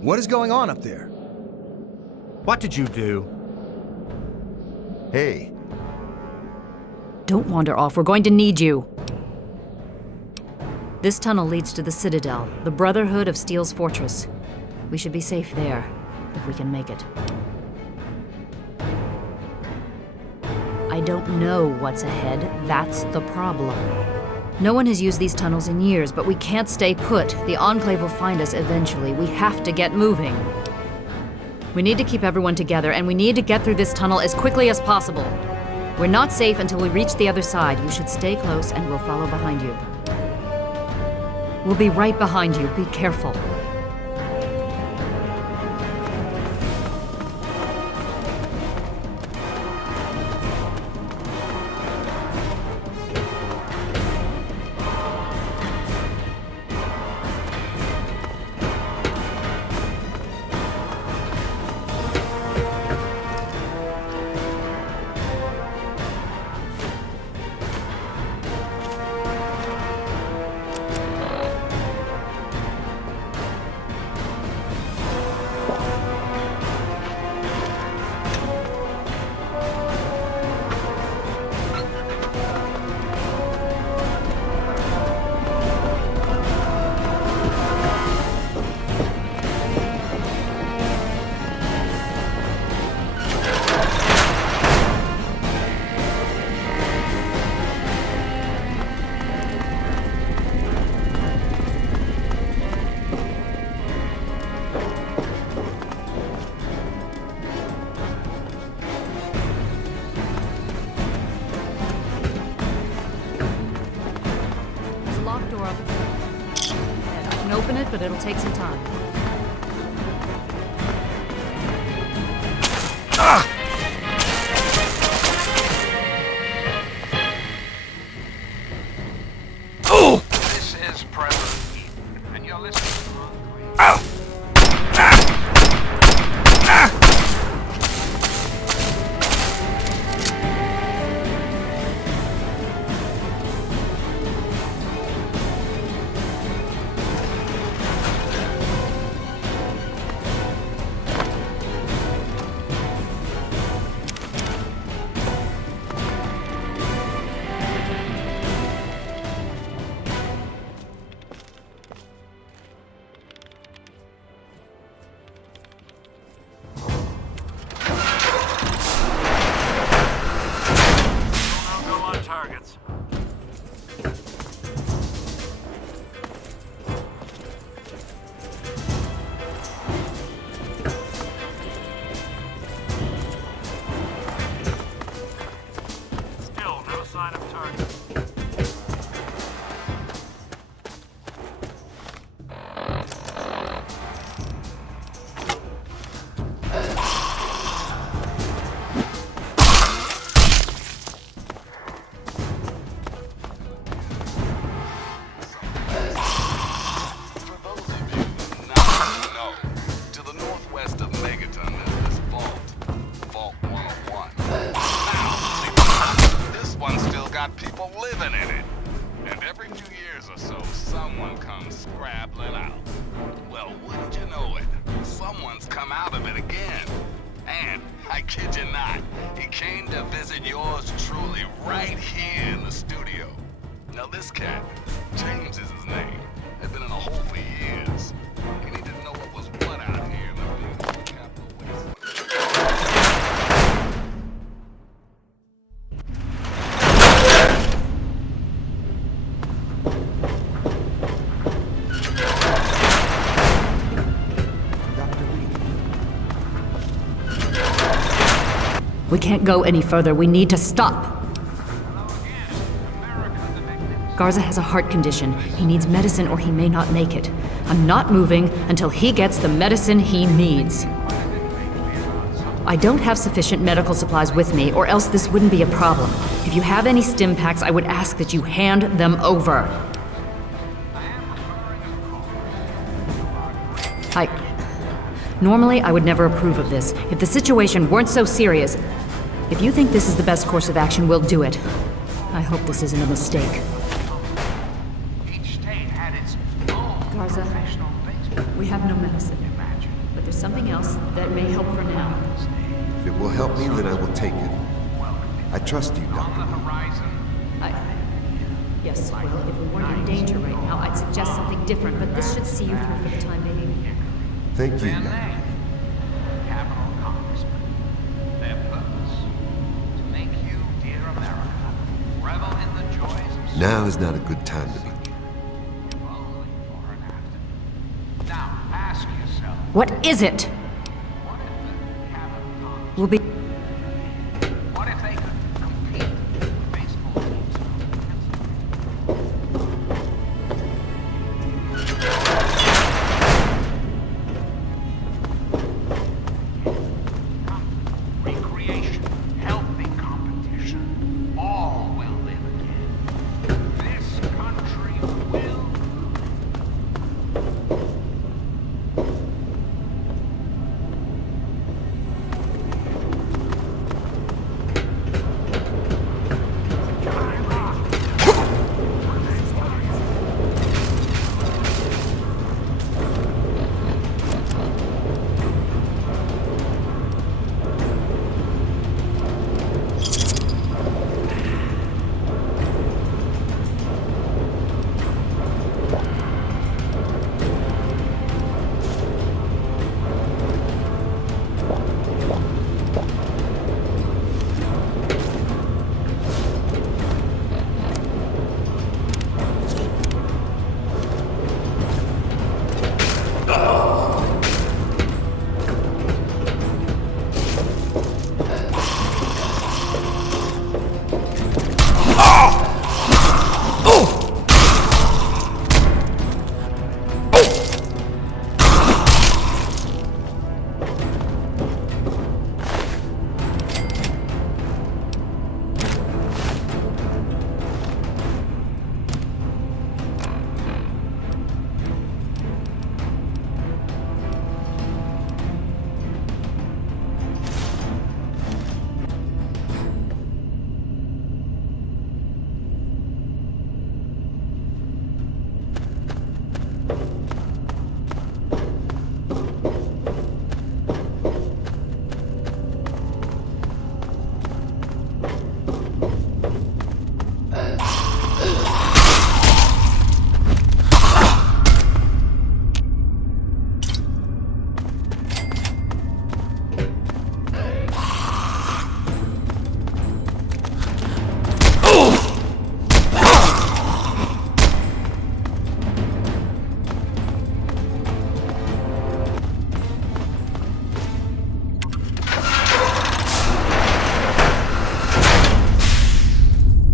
What is going on up there? What did you do? Hey, Don't wander off. We're going to need you. This tunnel leads to the Citadel, the Brotherhood of Steel's fortress. We should be safe there, if we can make it. I don't know what's ahead. That's the problem. No one has used these tunnels in years, but we can't stay put. The Enclave will find us eventually. We have to get moving. We need to keep everyone together, and we need to get through this tunnel as quickly as possible. We're not safe until we reach the other side. You should stay close, and we'll follow behind you. We'll be right behind you. Be careful. Open it, but it'll take some time. This is President Eden, and you're listening to Earthquake. Targets. Still no sign of targets. People living in it. And every few years or so, someone comes scrabbling out. Well, wouldn't you know it? Someone's come out of it again. And, I kid you not, he came to visit yours truly right here in the studio. Now this cat, James is his name, had been in a hole for years. He needed to know what was what out here in the big capital wasteland. We can't go any further. We need to stop. Garza has a heart condition. He needs medicine or he may not make it. I'm not moving until he gets the medicine he needs. I don't have sufficient medical supplies with me, or else this wouldn't be a problem. If you have any stim packs, I would ask that you hand them over. Normally, I would never approve of this. If the situation weren't so serious, if you think this is the best course of action, we'll do it. I hope this isn't a mistake. Each state had its own Garza, professional baseball. we have no medicine. Imagine There's something else that may help for now. If it will help me, then I will take it. I trust you, Doctor. Yes, well, if we weren't in danger right now, I'd suggest something different, but this should see you through for the time being. Thank you, Doctor. Capital Congressman. Their purpose, to make you, dear America, revel in the joys of Now is not a good time to be. only for an afternoon. Now, ask yourself, What is it? what if the Capital Congressman, Will be. what if they could compete with baseball teams from Pennsylvania? Recreation, healthy competition, all will live again. This country will.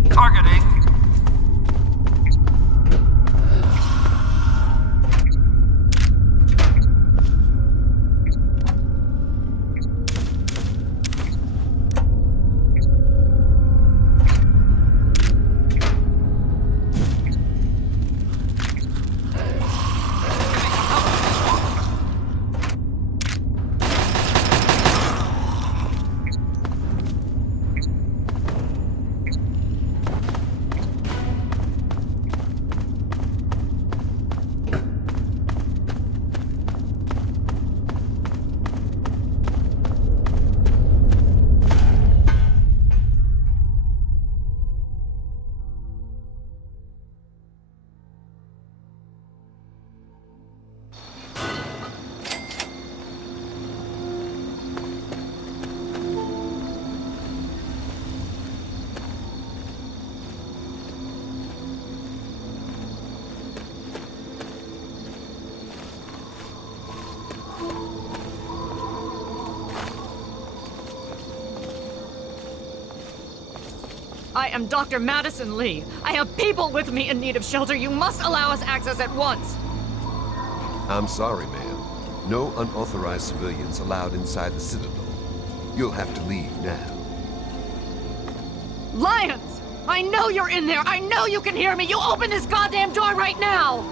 Targeting. I am Dr. Madison Lee. I have people with me in need of shelter. You must allow us access at once. I'm sorry, ma'am. No unauthorized civilians allowed inside the Citadel. You'll have to leave now. Lyons! I know you're in there! I know you can hear me! You open this goddamn door right now!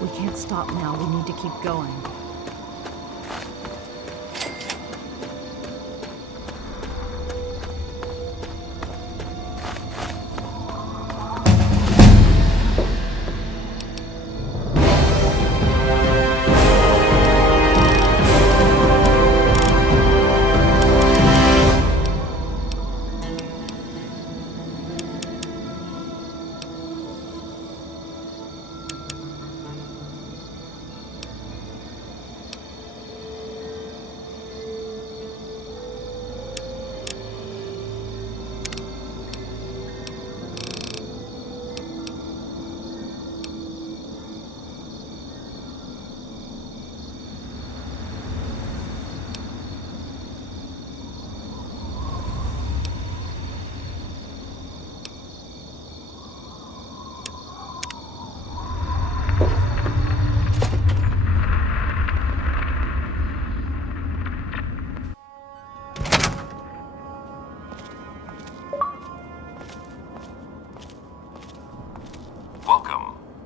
We can't stop now. We need to keep going.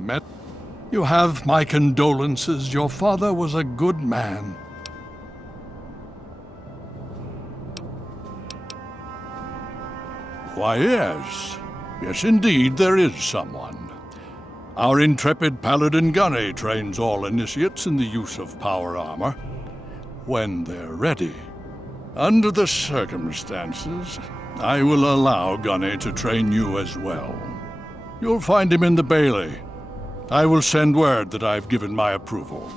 Met. You have my condolences. Your father was a good man. Why, yes. Yes, indeed, there is someone. Our intrepid paladin Gunny trains all initiates in the use of power armor. When they're ready. Under the circumstances, I will allow Gunny to train you as well. You'll find him in the Bailey. I will send word that I've given my approval.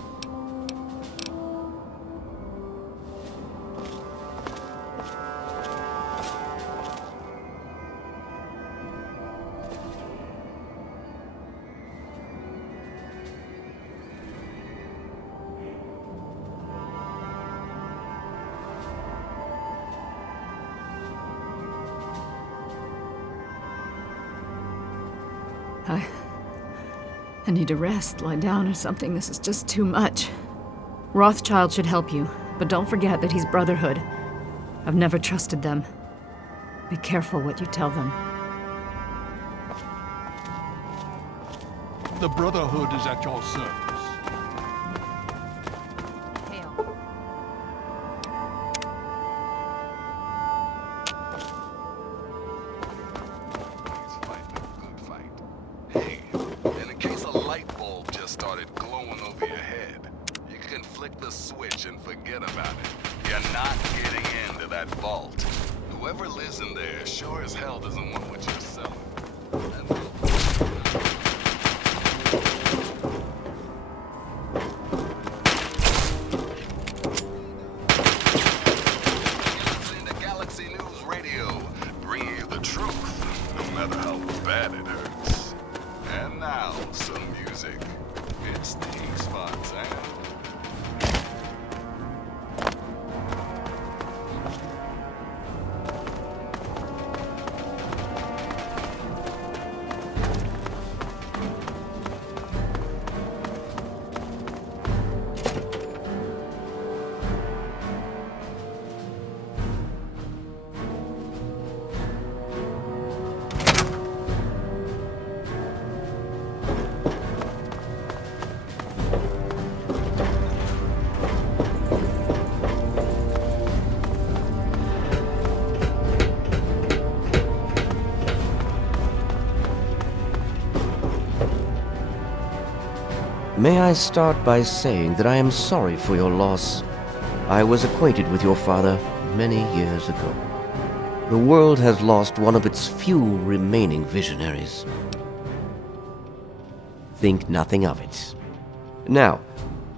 I need to rest, lie down or something. This is just too much. Rothschild should help you, but don't forget that he's Brotherhood. I've never trusted them. Be careful what you tell them. The Brotherhood is at your service. He's fighting a good fight. Hey, and in case a light bulb just started glowing over your head, you can flick the switch and forget about it. You're not getting into that vault. Whoever lives in there sure as hell doesn't want what you're selling. Listening to Galaxy News Radio, bringing you the truth, no matter how bad it hurts. And now, some music. It's the Ink Spots, and... May I start by saying that I am sorry for your loss. I was acquainted with your father many years ago. The world has lost one of its few remaining visionaries. Think nothing of it. Now,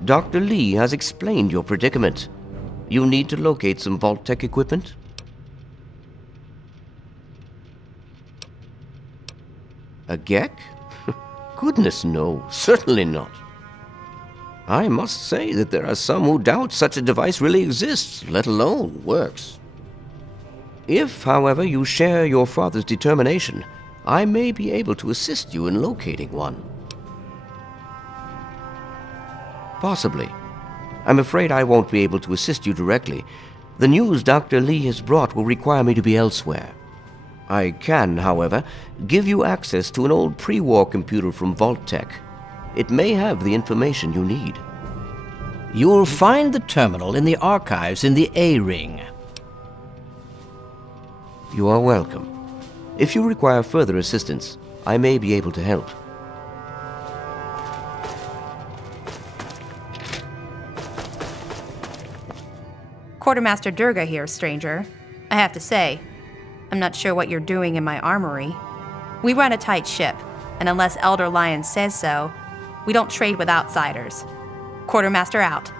Dr. Lee has explained your predicament. You need to locate some Vault-Tec equipment? A Gek? Goodness no, certainly not. I must say that there are some who doubt such a device really exists, let alone works. If, however, you share your father's determination, I may be able to assist you in locating one. Possibly. I'm afraid I won't be able to assist you directly. The news Dr. Lee has brought will require me to be elsewhere. I can, however, give you access to an old pre-war computer from Vault-Tec. It may have the information you need. You'll find the terminal in the archives in the A-Ring. You are welcome. If you require further assistance, I may be able to help. Quartermaster Durga here, stranger. I have to say, I'm not sure what you're doing in my armory. We run a tight ship, and unless Elder Lion says so, we don't trade with outsiders. Quartermaster out.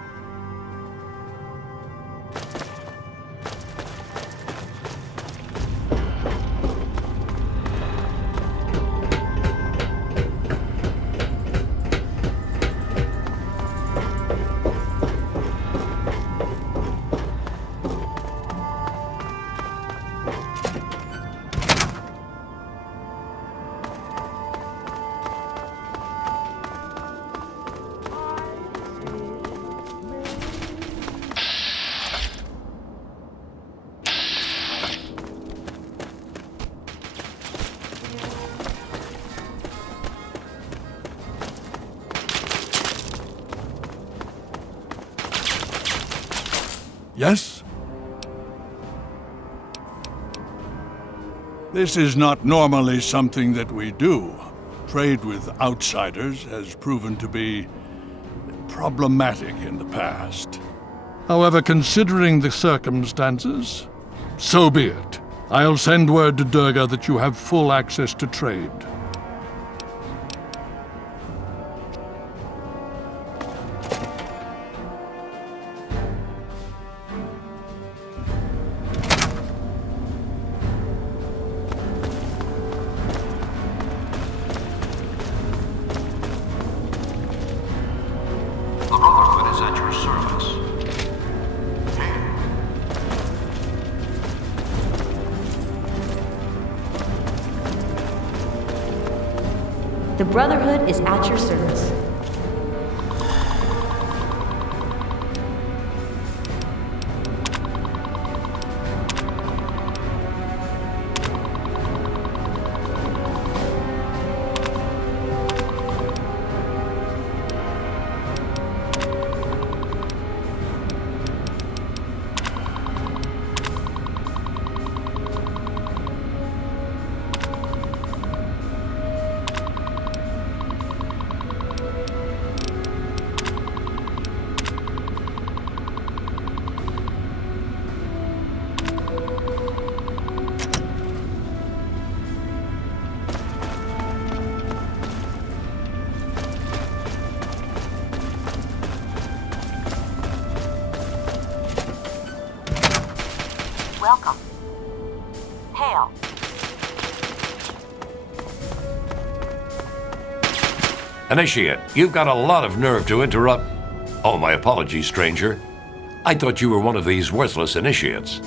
Yes? This is not normally something that we do. Trade with outsiders has proven to be problematic in the past. However, considering the circumstances, so be it. I'll send word to Durga that you have full access to trade. The Brotherhood is at your service. Here. The Brotherhood is at your service. Welcome. Hail. Initiate, you've got a lot of nerve to interrupt. Oh, my apologies, stranger. I thought you were one of these worthless initiates.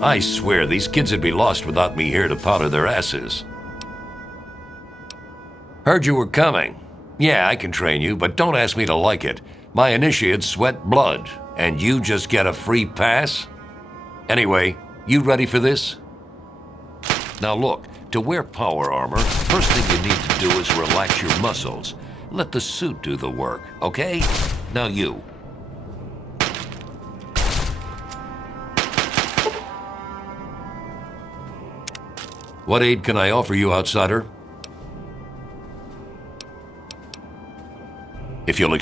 I swear these kids would be lost without me here to powder their asses. Heard you were coming. Yeah, I can train you, but don't ask me to like it. My initiates sweat blood, and you just get a free pass? Anyway, you ready for this? Now look, to wear power armor, first thing you need to do is relax your muscles. Let the suit do the work, okay? Now you. What aid can I offer you, outsider? If you'll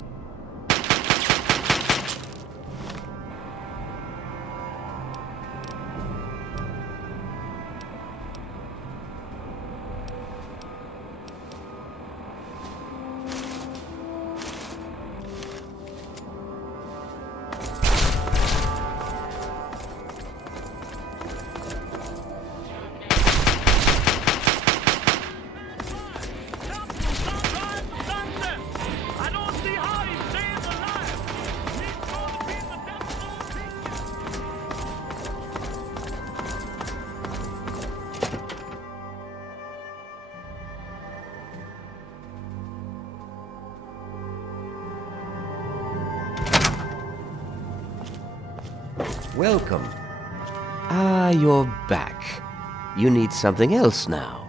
Welcome. Ah, you're back. You need something else now.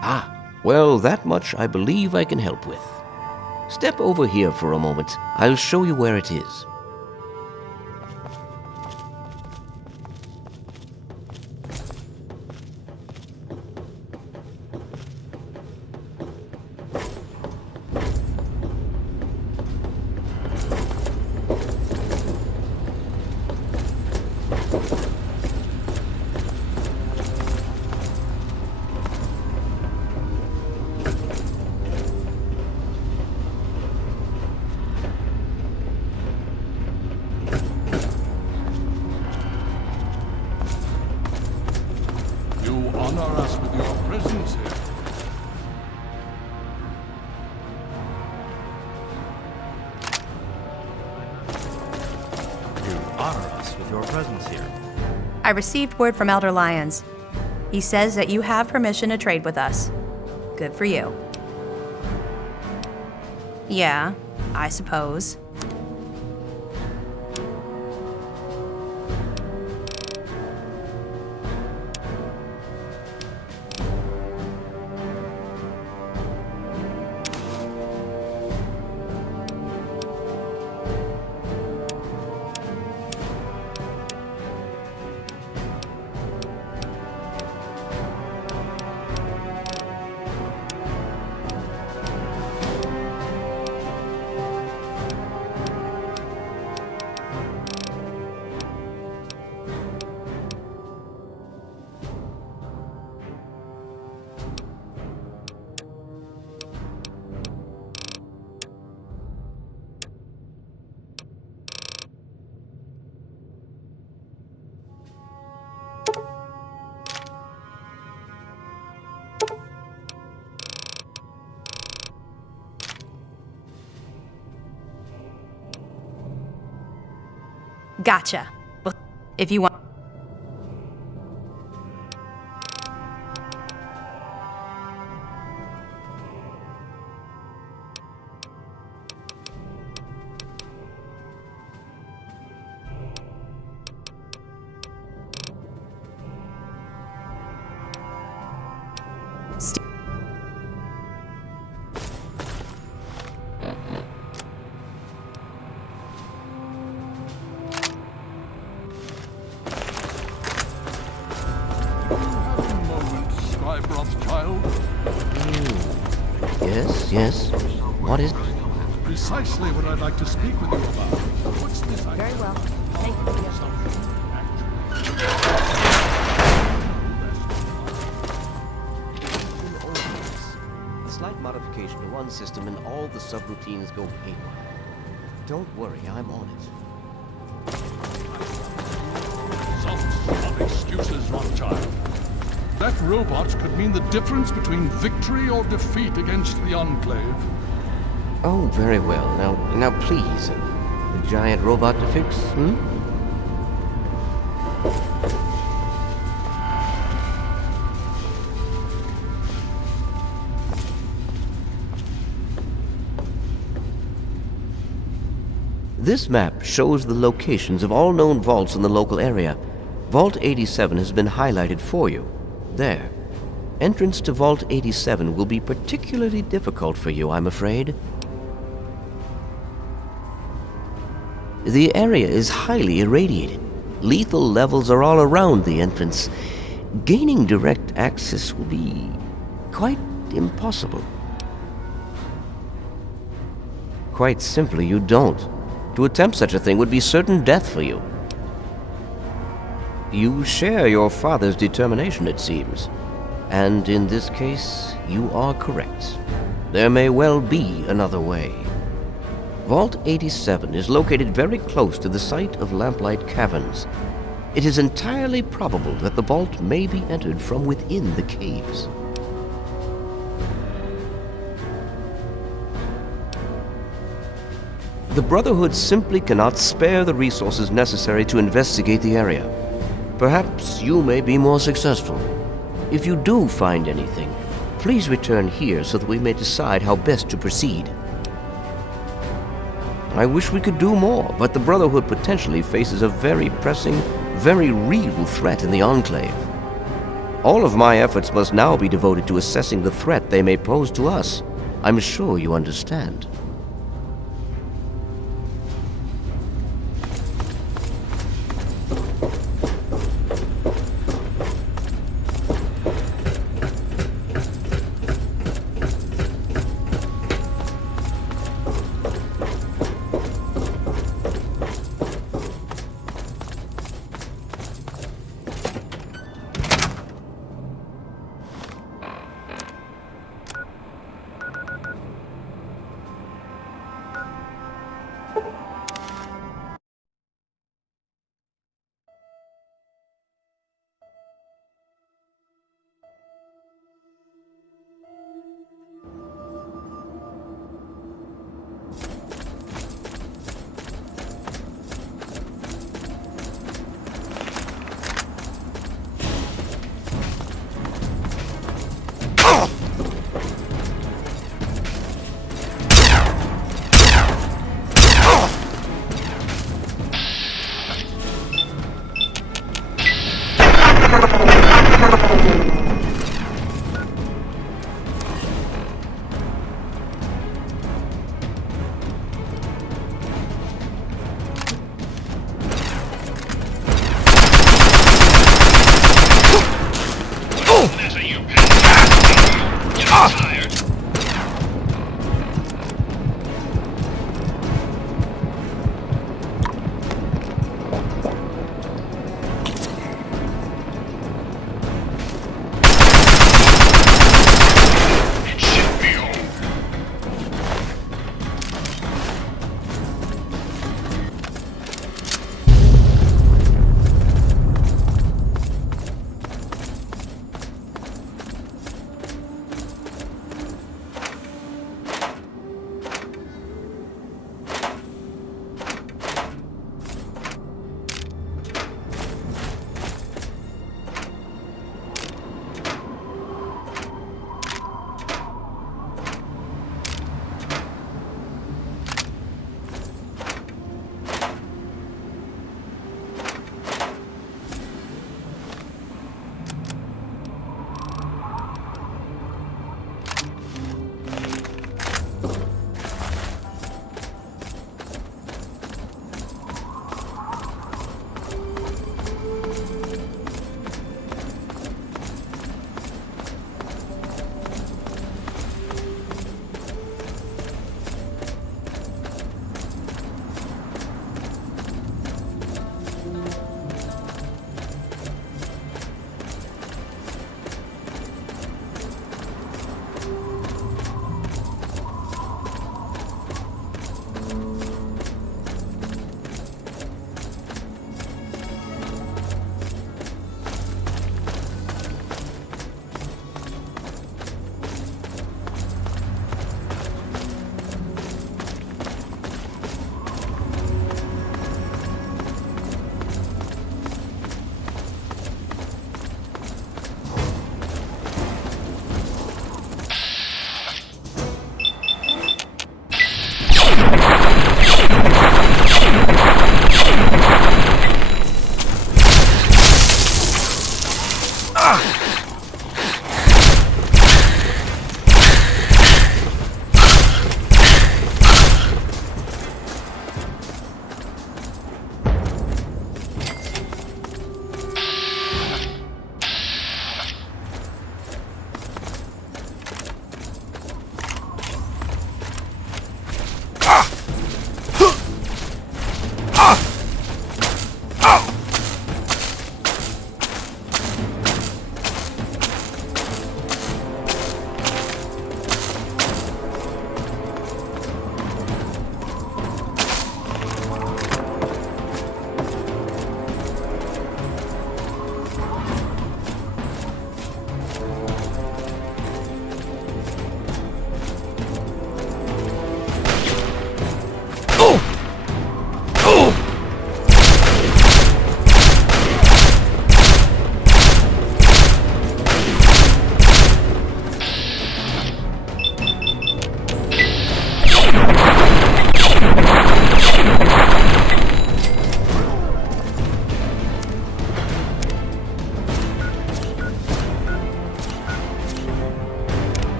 Ah, well, that much I believe I can help with. Step over here for a moment. I'll show you where it is. You honor us with your presence here. You honor us with your presence here. I received word from Elder Lyons. He says that you have permission to trade with us. Good for you. Yeah, I suppose. Gotcha. Well, if you want... Yes? What is... Precisely what I'd like to speak with you about. What's this? Very well. Thank you for your Slight modification to one system and all the subroutines go haywire. Don't worry, I'm on it. Some excuses, Rothschild. That robot could mean the difference between victory or defeat against the Enclave. Oh, very well. Now please. The giant robot to fix, This map shows the locations of all known vaults in the local area. Vault 87 has been highlighted for you. There. Entrance to Vault 87 will be particularly difficult for you, I'm afraid. The area is highly irradiated. Lethal levels are all around the entrance. Gaining direct access will be quite impossible. Quite simply, you don't. To attempt such a thing would be certain death for you. You share your father's determination, it seems. And in this case, you are correct. There may well be another way. Vault 87 is located very close to the site of Lamplight Caverns. It is entirely probable that the vault may be entered from within the caves. The Brotherhood simply cannot spare the resources necessary to investigate the area. Perhaps you may be more successful. If you do find anything, please return here so that we may decide how best to proceed. I wish we could do more, but the Brotherhood potentially faces a very pressing, very real threat in the Enclave. All of my efforts must now be devoted to assessing the threat they may pose to us. I'm sure you understand.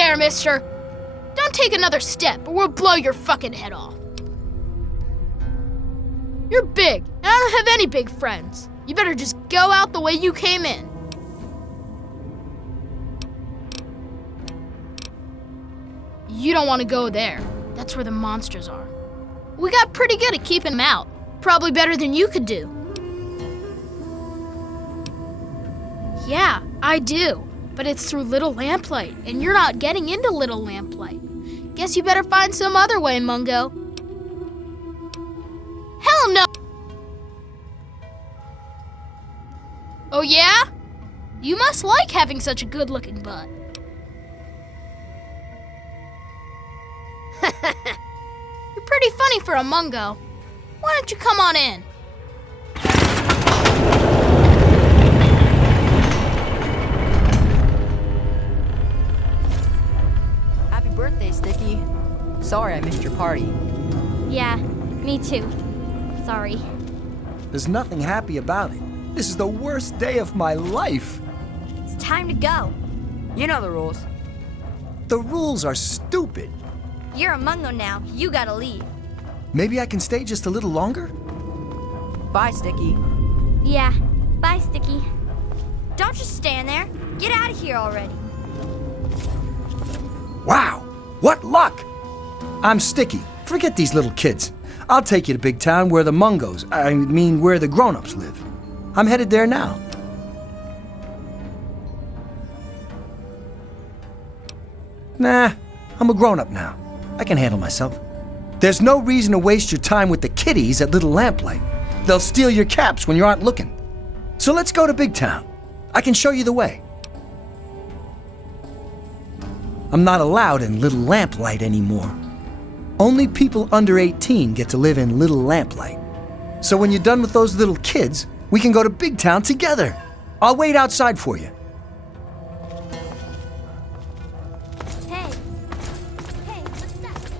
there, mister! Don't take another step or we'll blow your fucking head off. You're big, and I don't have any big friends. You better just go out the way you came in. You don't want to go there. That's where the monsters are. We got pretty good at keeping them out. Probably better than you could do. Yeah, I do. But it's through Little Lamplight, and you're not getting into Little Lamplight. Guess you better find some other way, Mungo. Hell no! Oh yeah? You must like having such a good-looking butt. You're pretty funny for a Mungo. Why don't you come on in? Happy birthday, Sticky. Sorry I missed your party. Yeah, me too. Sorry. There's nothing happy about it. This is the worst day of my life. It's time to go. You know the rules. The rules are stupid. You're a Mungo now. You gotta leave. Maybe I can stay just a little longer? Bye, Sticky. Yeah. Bye, Sticky. Don't just stand there. Get out of here already. Wow, what luck! I'm Sticky. Forget these little kids. I'll take you to Big Town where the Mungos, where the grown-ups live. I'm headed there now. Nah, I'm a grown-up now. I can handle myself. There's no reason to waste your time with the kiddies at Little Lamplight. They'll steal your caps when you aren't looking. So let's go to Big Town. I can show you the way. I'm not allowed in Little Lamplight anymore. Only people under 18 get to live in Little Lamplight. So when you're done with those little kids, we can go to Big Town together. I'll wait outside for you. Hey. Hey, what's that?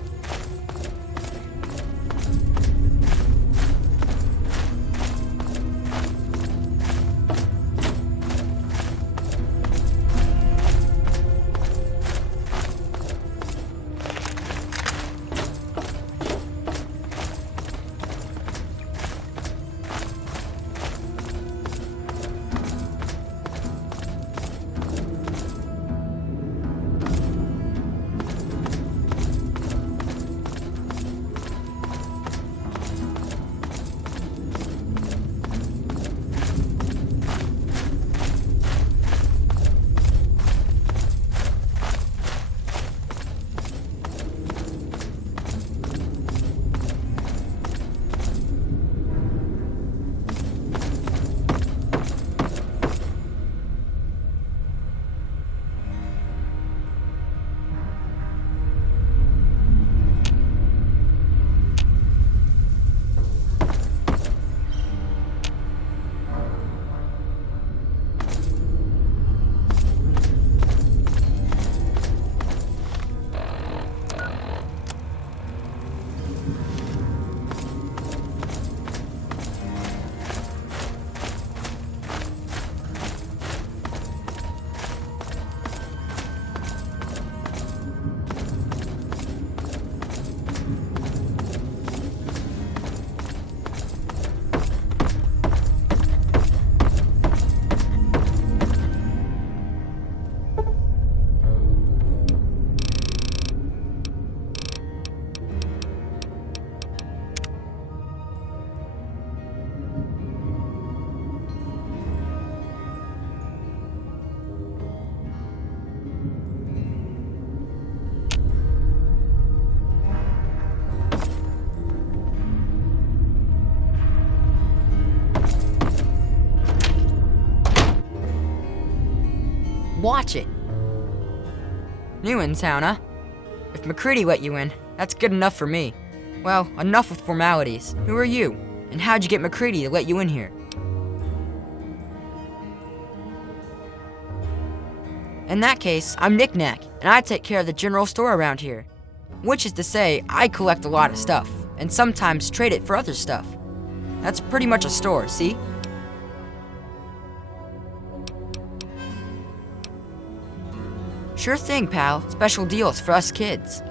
Watch it. New in town, huh? If MacCready let you in, that's good enough for me. Well, enough with formalities. Who are you? And how'd you get MacCready to let you in here? In that case, I'm Knick Knack, and I take care of the general store around here. Which is to say, I collect a lot of stuff, and sometimes trade it for other stuff. That's pretty much a store, see? Sure thing, pal. Special deals for us kids.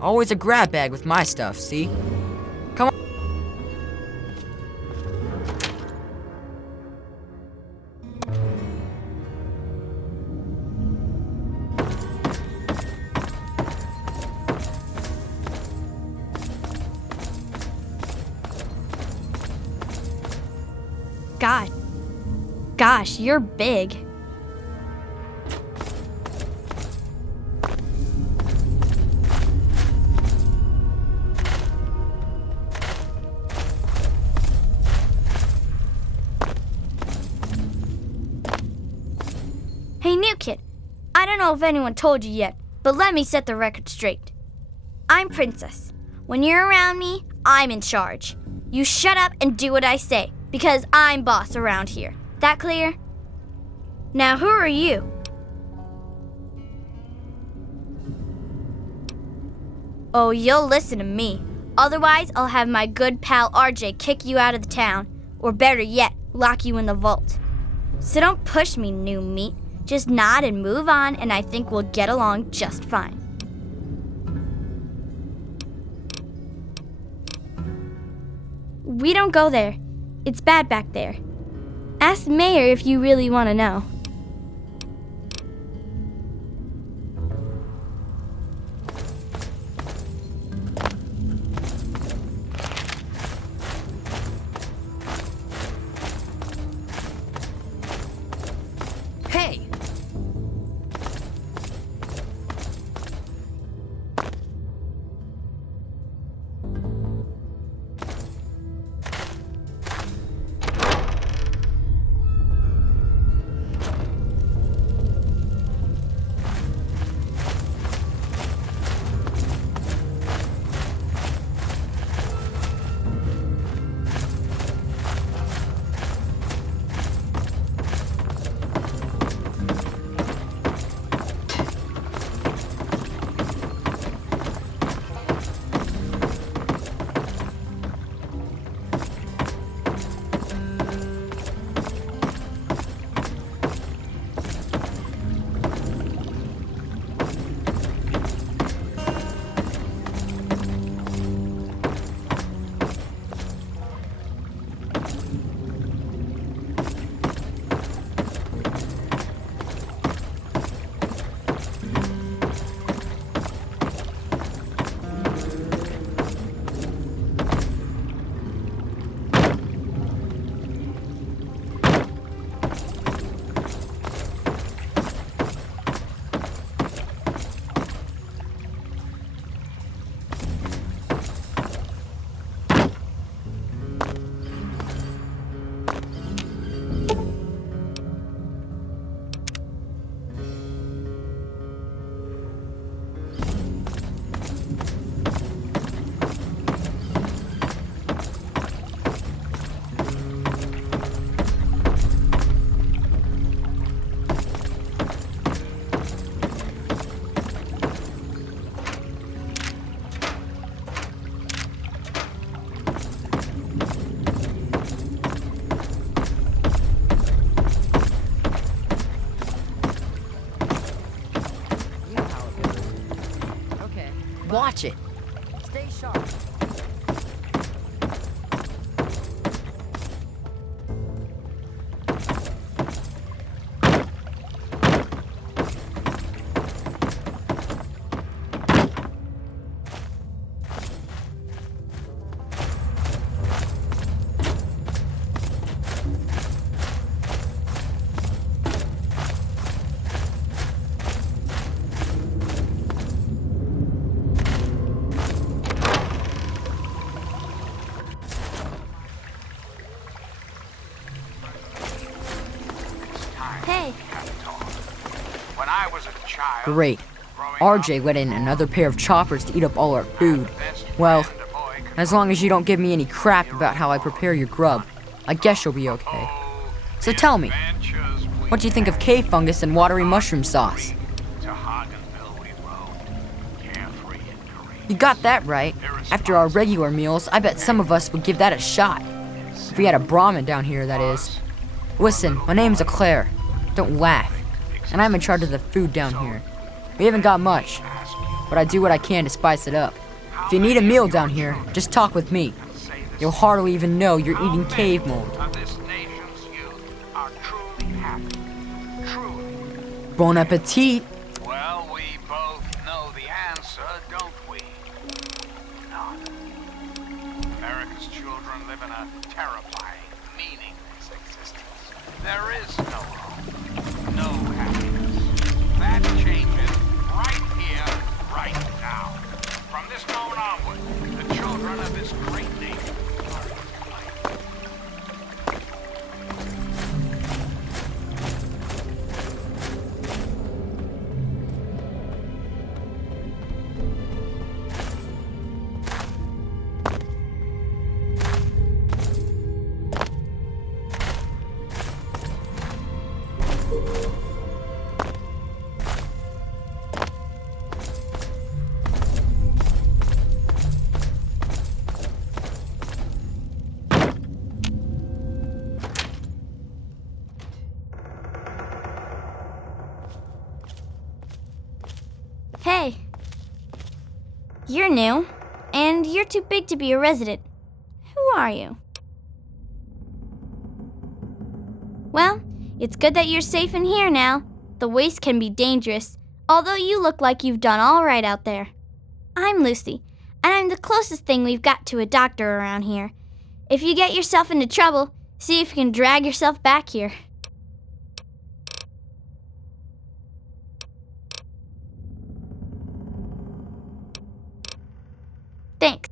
Always a grab bag with my stuff, see? Come on. God. Gosh, you're big. Hey, new kid. I don't know if anyone told you yet, but let me set the record straight. I'm Princess. When you're around me, I'm in charge. You shut up and do what I say, because I'm boss around here. That clear? Now, who are you? Oh, you'll listen to me. Otherwise, I'll have my good pal RJ kick you out of the town, or better yet, lock you in the vault. So don't push me, new meat. Just nod and move on, and I think we'll get along just fine. We don't go there. It's bad back there. Ask the mayor if you really want to know. Hey! Watch it. Stay sharp. Hey. When I was a child, Great. RJ let in another pair of choppers to eat up all our food. Well, as long as you don't give me any crap about how I prepare your grub, I guess you'll be okay. So tell me, what do you think of cave fungus and watery mushroom sauce? You got that right. After our regular meals, I bet some of us would give that a shot. If we had a Brahmin down here, that is. Listen, my name's Eclair. Don't laugh. And I'm in charge of the food down here. We haven't got much, but I do what I can to spice it up. If you need a meal down here, just talk with me. You'll hardly even know you're eating cave mold. Bon appetit! Well, we both know the answer, don't we? None. America's children live in a terrifying, meaningless existence. There is no hope, no happiness. That changes right here, right now. From this moment onward, the children of this great nation are in life. Hey. You're new, and you're too big to be a resident. Who are you? Well, it's good that you're safe in here now. The waste can be dangerous, although you look like you've done all right out there. I'm Lucy, and I'm the closest thing we've got to a doctor around here. If you get yourself into trouble, see if you can drag yourself back here. Thanks.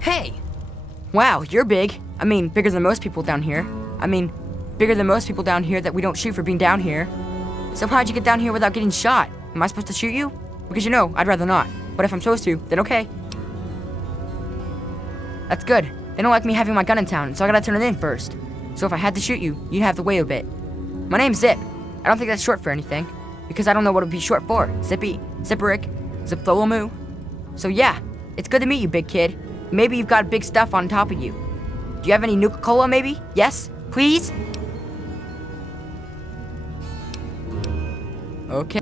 Hey! Wow, you're big. I mean, bigger than most people down here. I mean, bigger than most people down here that we don't shoot for being down here. So how'd you get down here without getting shot? Am I supposed to shoot you? Because you know, I'd rather not. But if I'm supposed to, then okay. That's good. They don't like me having my gun in town, so I gotta turn it in first. So if I had to shoot you, you'd have to wait a bit. My name's Zip. I don't think that's short for anything. Because I don't know what it would be short for. Zippy, Zipperick, Ziptholomoo. So yeah, it's good to meet you, big kid. Maybe you've got big stuff on top of you. Do you have any Nuka-Cola, maybe? Yes? Please? Okay.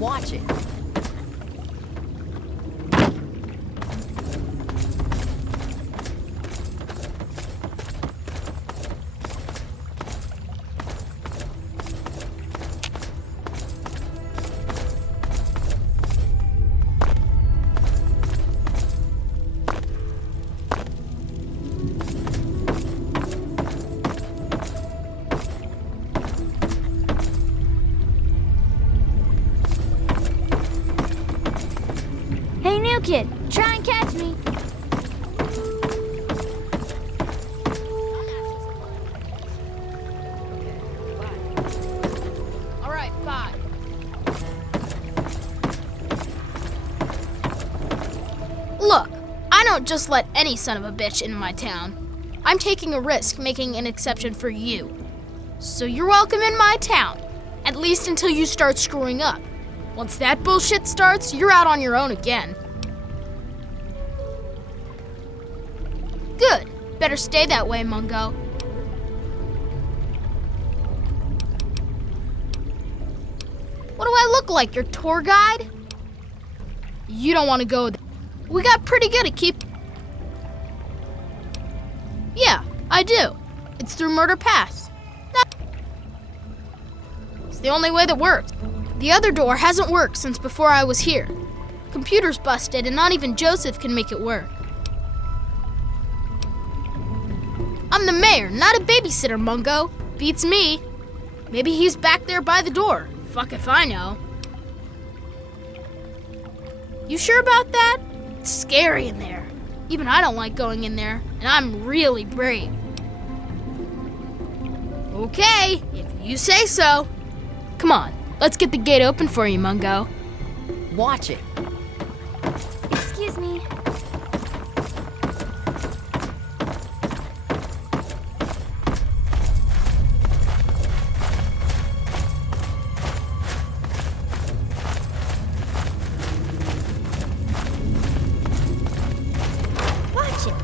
Watch it. Hey, new kid, try and catch me. All right, bye. Look, I don't just let any son of a bitch into my town. I'm taking a risk making an exception for you. So you're welcome in my town, at least until you start screwing up. Once that bullshit starts, you're out on your own again. Good. Better stay that way, Mungo. What do I look like, your tour guide? You don't want to go there. We got pretty good at Yeah, I do. It's through Murder Pass. It's the only way that works. The other door hasn't worked since before I was here. Computer's busted and not even Joseph can make it work. I'm the mayor, not a babysitter, Mungo. Beats me. Maybe he's back there by the door. Fuck if I know. You sure about that? It's scary in there. Even I don't like going in there, and I'm really brave. Okay, if you say so. Come on, let's get the gate open for you, Mungo. Watch it. Excuse me. Watch it.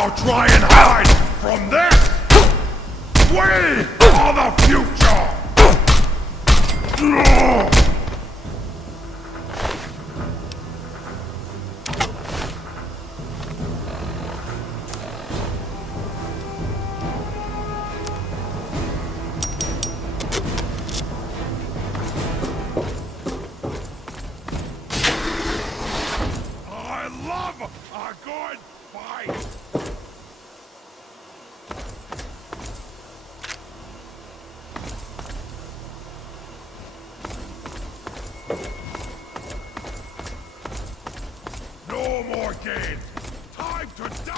Now try and hide from this! We are the future! I love a good fight! No more games! Time to die!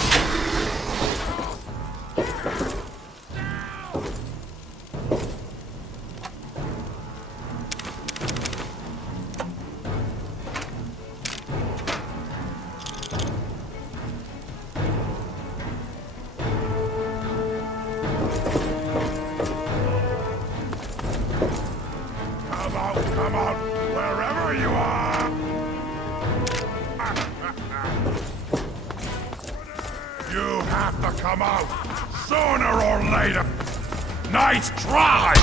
Come out, wherever you are! You have to come out, sooner or later! Nice try!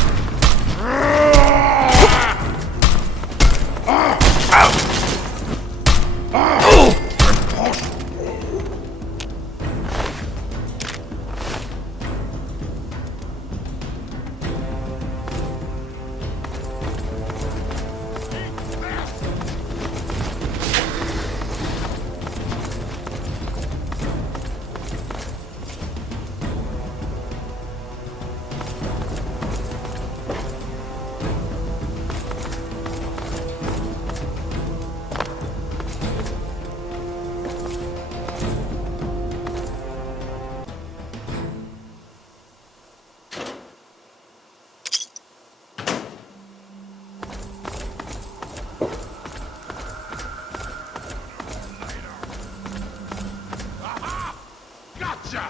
Gotcha!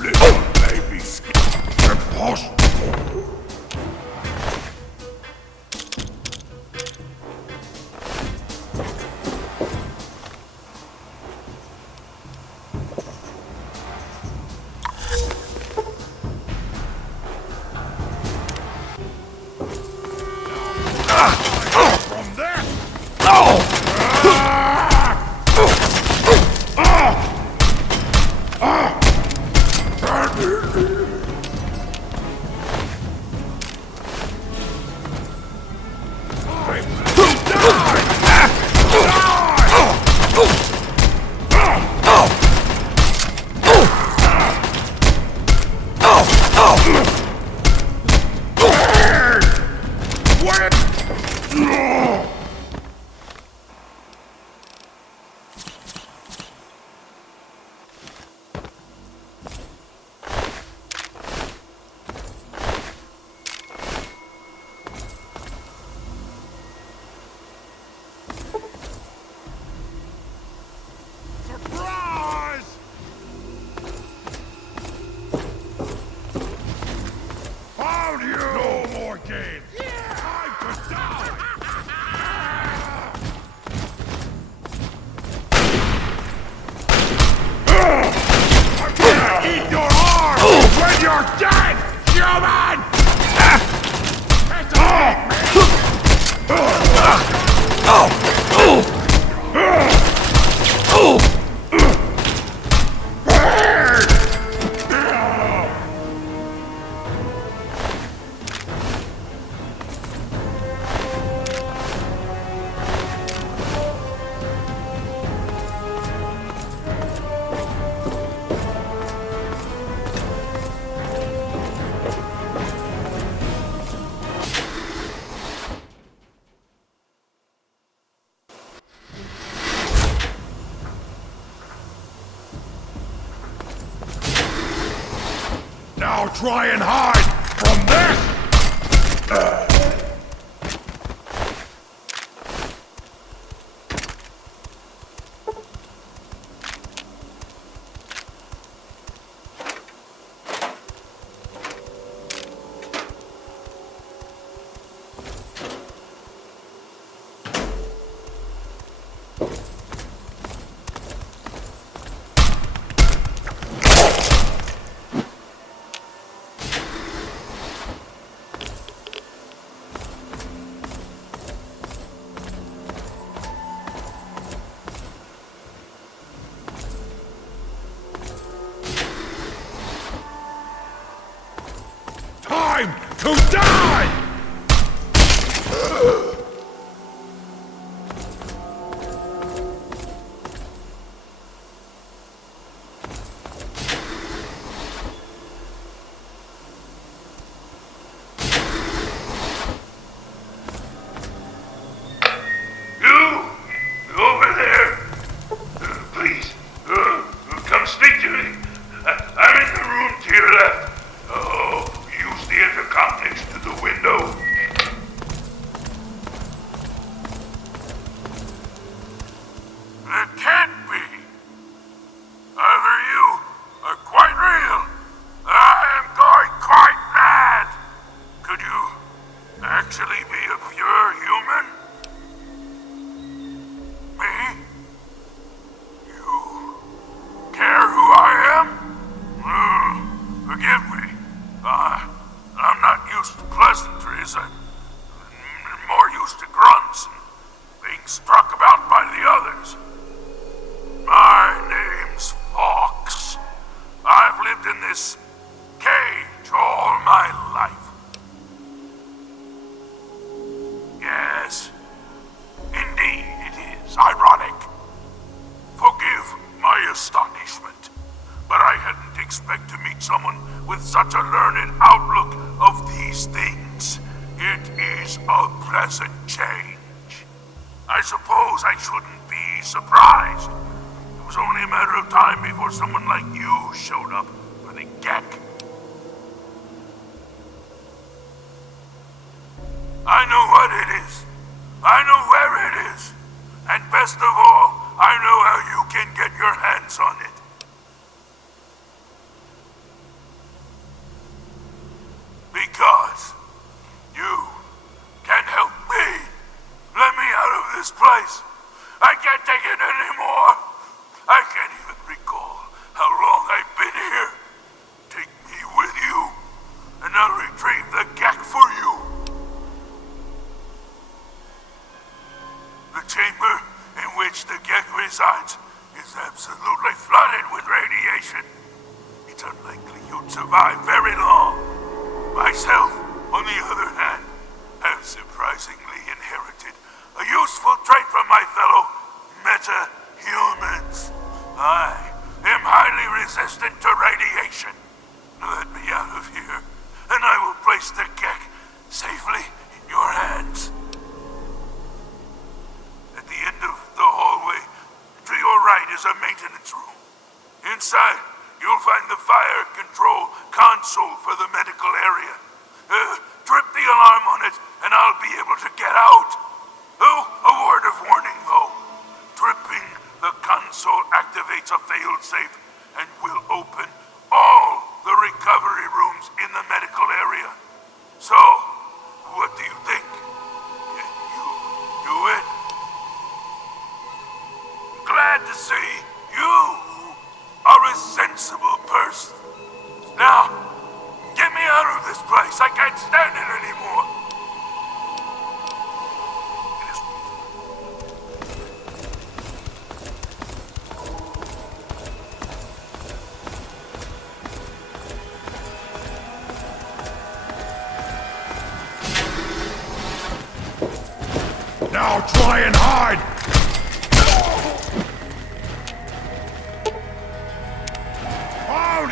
Little baby skin. Impossible. From there! Surprise! Found you! No more games! Time to die! I'm gonna eat your arm when you're dead, human! Now try and hide from this! to die! Now try and hide! Hold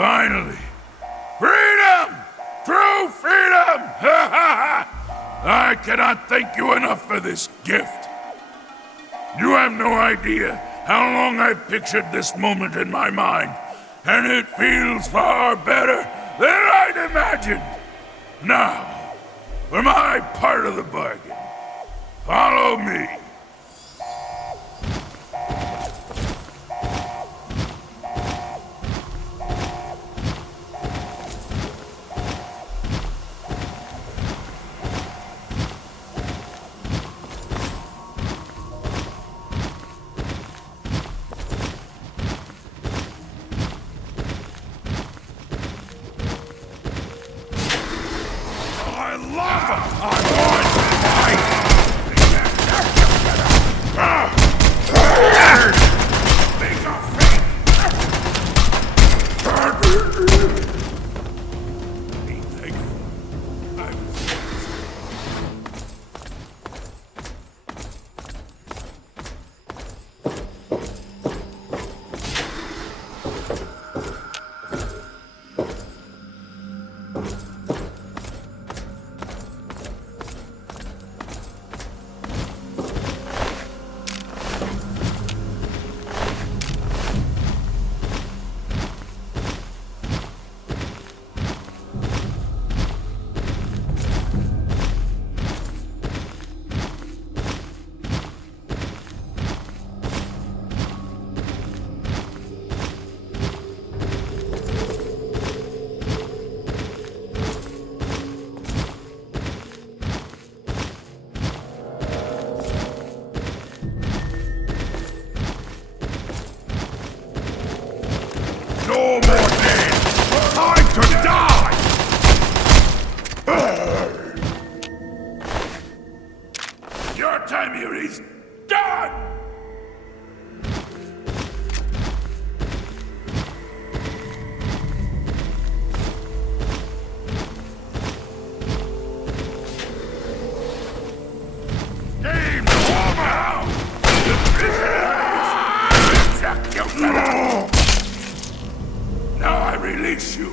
Finally! Freedom! True freedom! I cannot thank you enough for this gift. You have no idea how long I've pictured this moment in my mind, and it feels far better than I'd imagined. Now, for my part of the bargain, follow me. No more days! Time to die! Your time here is done! Game over! Now I release you.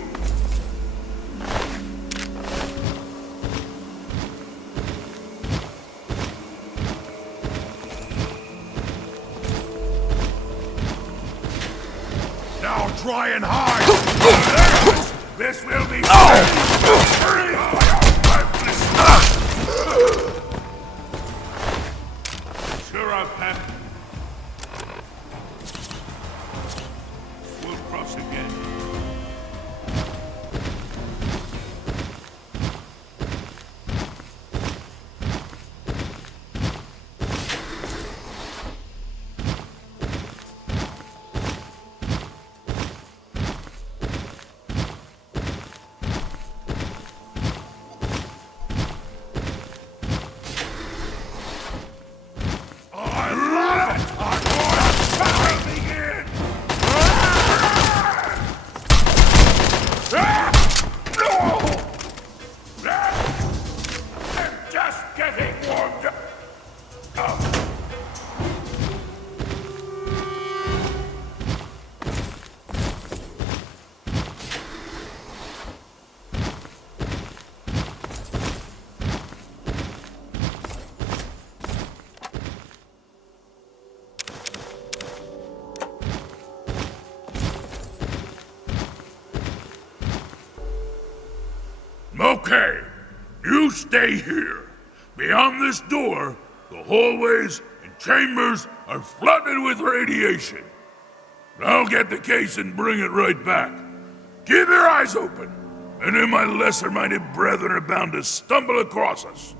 Now try and hide. This will be free by your worthless. Sure, I've had. We'll cross again. Okay, you stay here. Beyond this door, the hallways and chambers are flooded with radiation. I'll get the case and bring it right back. Keep your eyes open. Any of my lesser-minded brethren are bound to stumble across us.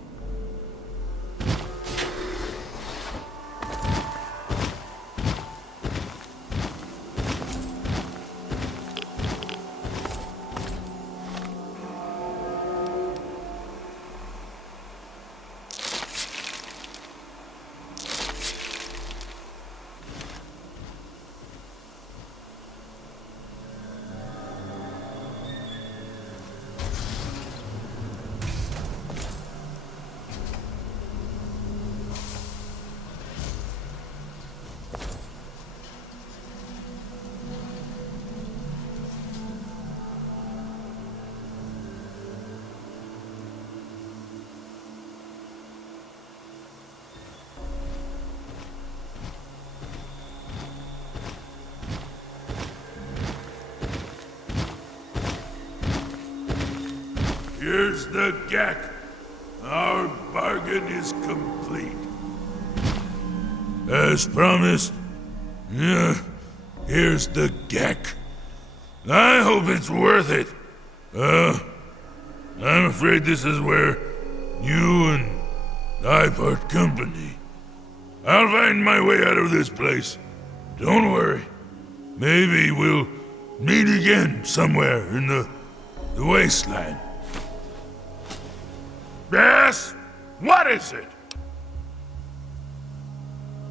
Here's the Gek. Our bargain is complete. As promised, here's the Gek. I hope it's worth it. I'm afraid this is where you and I part company. I'll find my way out of this place. Don't worry. Maybe we'll meet again somewhere in the wasteland. Yes? What is it?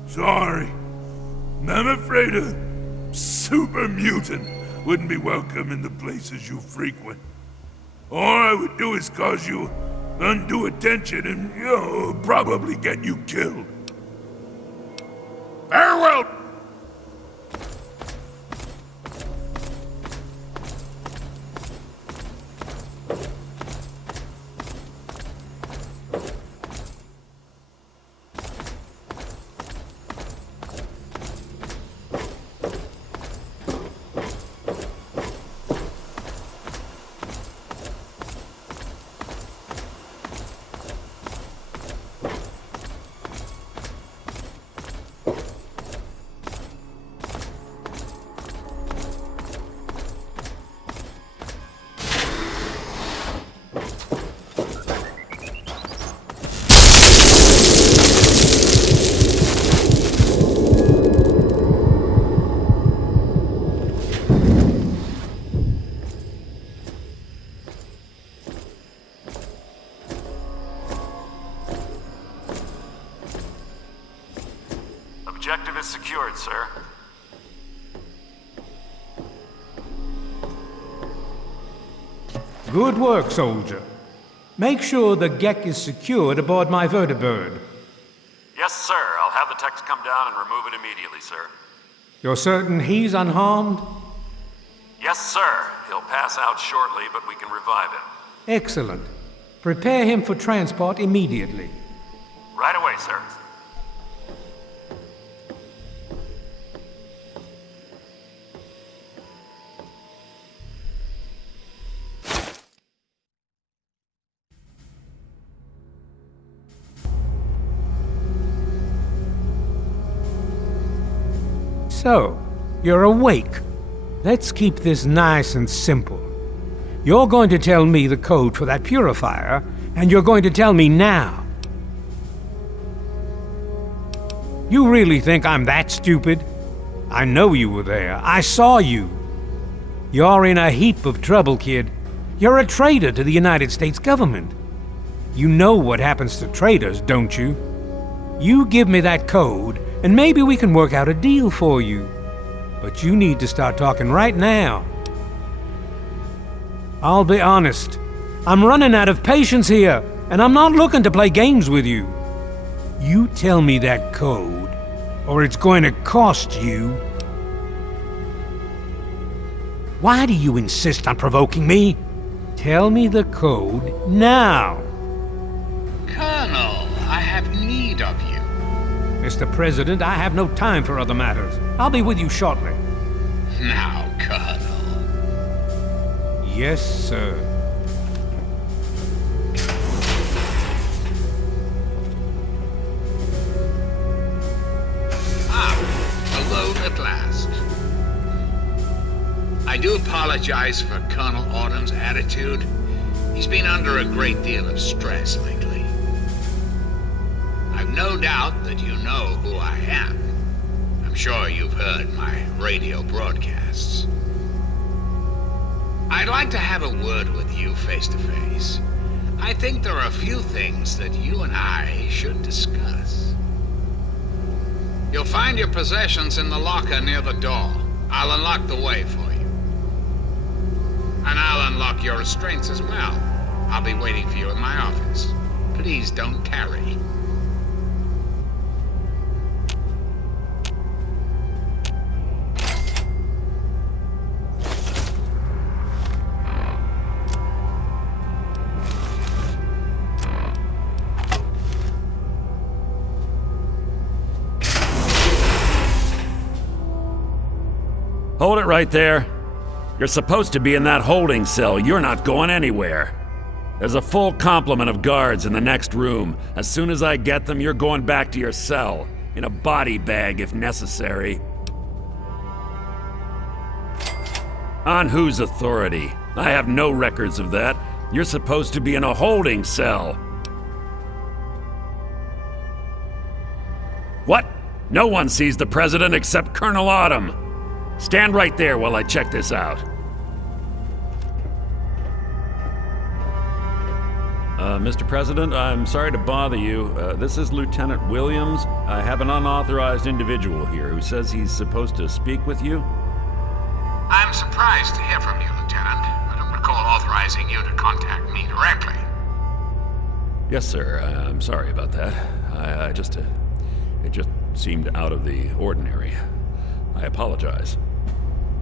Sorry. I'm afraid a super mutant wouldn't be welcome in the places you frequent. All I would do is cause you undue attention and, probably get you killed. Farewell! Objective is secured, sir. Good work, soldier. Make sure the Gek is secured aboard my vertibird. Yes, sir. I'll have the techs come down and remove it immediately, sir. You're certain he's unharmed? Yes, sir. He'll pass out shortly, but we can revive him. Excellent. Prepare him for transport immediately. Right away, sir. So, you're awake. Let's keep this nice and simple. You're going to tell me the code for that purifier, and you're going to tell me now. You really think I'm that stupid? I know you were there. I saw you. You're in a heap of trouble, kid. You're a traitor to the United States government. You know what happens to traitors, don't you? You give me that code, and maybe we can work out a deal for you. But you need to start talking right now. I'll be honest. I'm running out of patience here, and I'm not looking to play games with you. You tell me that code, or it's going to cost you. Why do you insist on provoking me? Tell me the code now. Colonel, I have need of you. Mr. President, I have no time for other matters. I'll be with you shortly. Now, Colonel. Yes, sir. Alone at last. I do apologize for Colonel Autumn's attitude. He's been under a great deal of stress lately. I've no doubt that you know who I am. I'm sure you've heard my radio broadcasts. I'd like to have a word with you face to face. I think there are a few things that you and I should discuss. You'll find your possessions in the locker near the door. I'll unlock the way for you. And I'll unlock your restraints as well. I'll be waiting for you in my office. Please don't tarry. Hold it right there. You're supposed to be in that holding cell. You're not going anywhere. There's a full complement of guards in the next room. As soon as I get them, you're going back to your cell. In a body bag, if necessary. On whose authority? I have no records of that. You're supposed to be in a holding cell. What? No one sees the president except Colonel Autumn. Stand right there while I check this out. Mr. President, I'm sorry to bother you. This is Lieutenant Williams. I have an unauthorized individual here who says he's supposed to speak with you. I'm surprised to hear from you, Lieutenant. I don't recall authorizing you to contact me directly. Yes, sir. I'm sorry about that. It just seemed out of the ordinary. I apologize.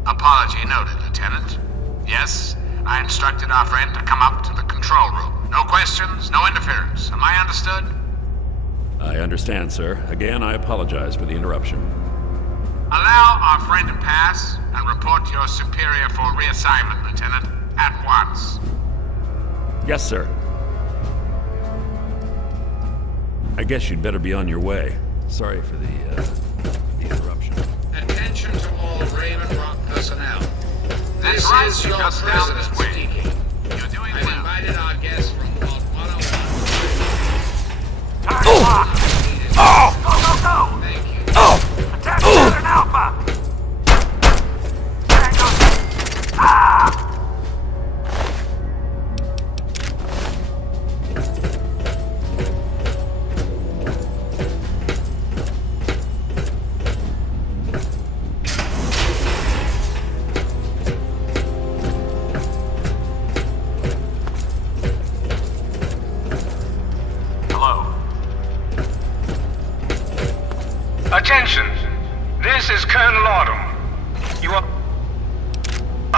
Apology noted, Lieutenant. Yes, I instructed our friend to come up to the control room. No questions, no interference. Am I understood? I understand, sir. Again, I apologize for the interruption. Allow our friend to pass and report to your superior for reassignment, Lieutenant, at once. Yes, sir. I guess you'd better be on your way. Sorry for the interruption. Attention to all Raven Rock personnel. This is your president speaking. You're doing well. I've invited our guests from Vault 101. Target locked! Oh! Go, go, go! Thank you. Oh! Attack Southern Alpha! Tango! Ah! Attention! This is Colonel Autumn. You are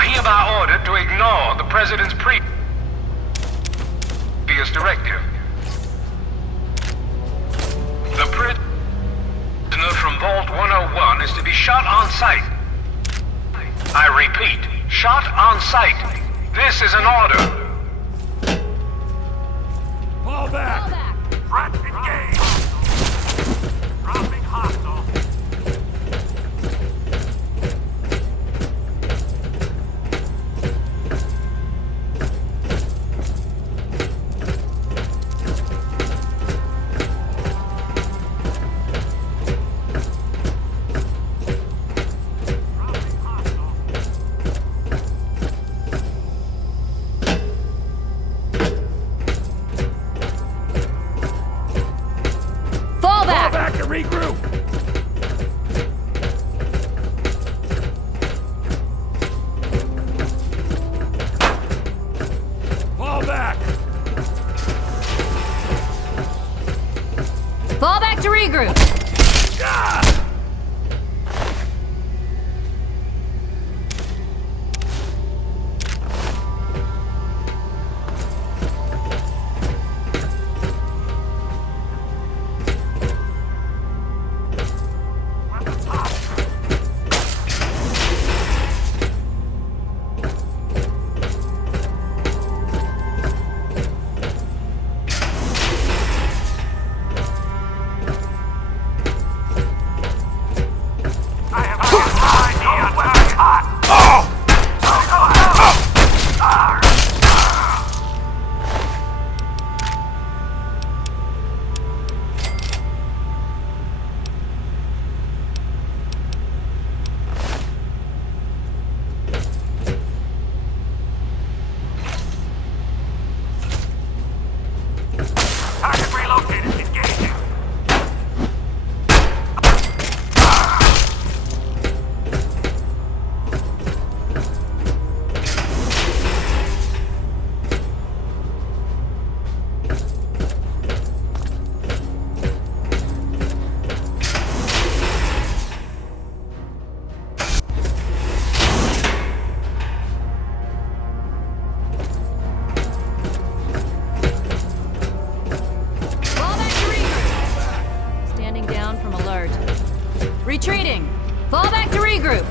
hereby ordered to ignore the President's previous directive. The prisoner from Vault 101 is to be shot on sight. I repeat, shot on sight. This is an order. Fall back! Front engage! Dropping hostile. Fall back! Fall back and regroup! Fall back! Fall back to regroup! Ah! Target relocated. Engaging. Fall back to regroup! Standing down from alert. Retreating! Fall back to regroup!